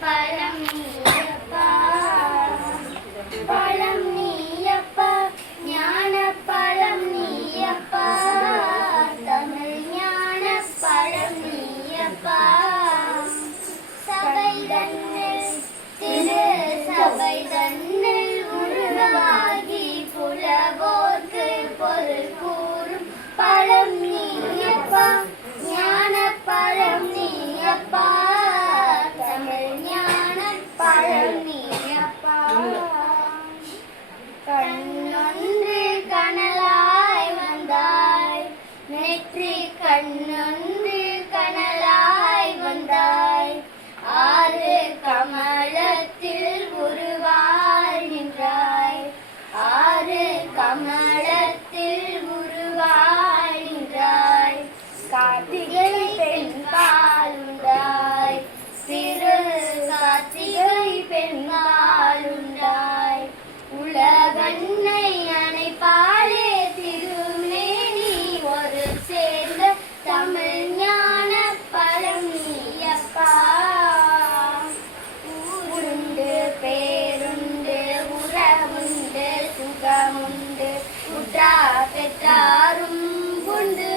பழம் நீயப்பா பழம் நீயப்பா ஞான பழம் நீயப்பா தமிழ் ஞான பழம் நீயப்பா சபை தன்னில் திரு சபை தன்னில் உருவாகி புலவோர்க்கு பொருள் கூறும் பழம் நீயப்பா ஞான பழம் நீயப்பா தமிழ் ஞான பழம் நீயப்பா கண்ணொன்று கனலாய் வந்தாய் நெற்றி கண்ணொன்று கனலாய் வந்தாய் ஆறு கமலத்தில் உருவாய் நின்றாய் ஆறு கமலத்தில் உருவாய் நின்றாய் கார்த்திகை பெண்பாலுண்டாய் சிறு கார்த்திகை பெண்பாலுண்டாய் உலகன்னை அணைப்பாலே திருமேனி ஒரு சேர்ந்த தமிழ் ஞான பழம் நீயப்பா ஊருண்டு பேருண்டு உறவுண்டு சுகமுண்டு உற்றா பெற்றாரும் உண்டு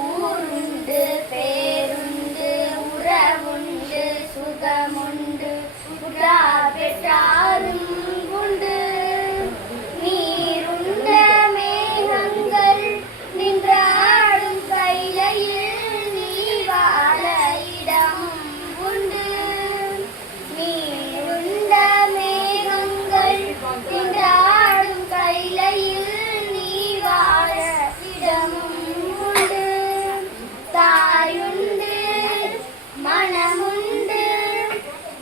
ஊருண்டு பேருண்டு உறவுண்டு சுகமுண்டு உற்றா பெற்றாரும் உண்டு நீருண்ட மேகங்கள் நின்றாடும் கைலையில் நீ வாழ இடமும் உண்டு நீருண்ட மேகங்கள் நின்றாடும் கைலையில் நீ வாழ இடமும் உண்டு தாயுண்டு மனமுண்டு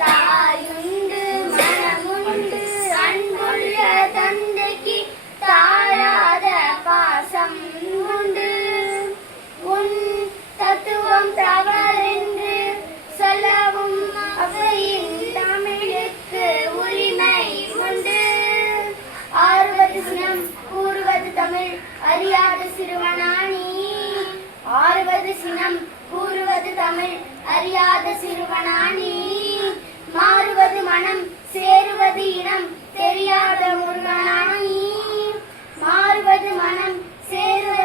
தாயுண்டு மனமுண்டு அன்புள்ள தந்தைக்கு தாழாத பாசம் உண்டு உன் தத்துவம் தவறென்று சொல்லவும் அவையின் தமிழுக்கு உரிமை உண்டு ஆறுவது சினம் கூறுவது தமிழ் அறியாத சிறுவனானி ஆறுவது சினம் கூறுவது தமிழ் அறியாத சிறுவனானி மாறுவது மனம் சேருவது இனம் தெரியாத முருகனானி மாறுவது மனம் சேருவது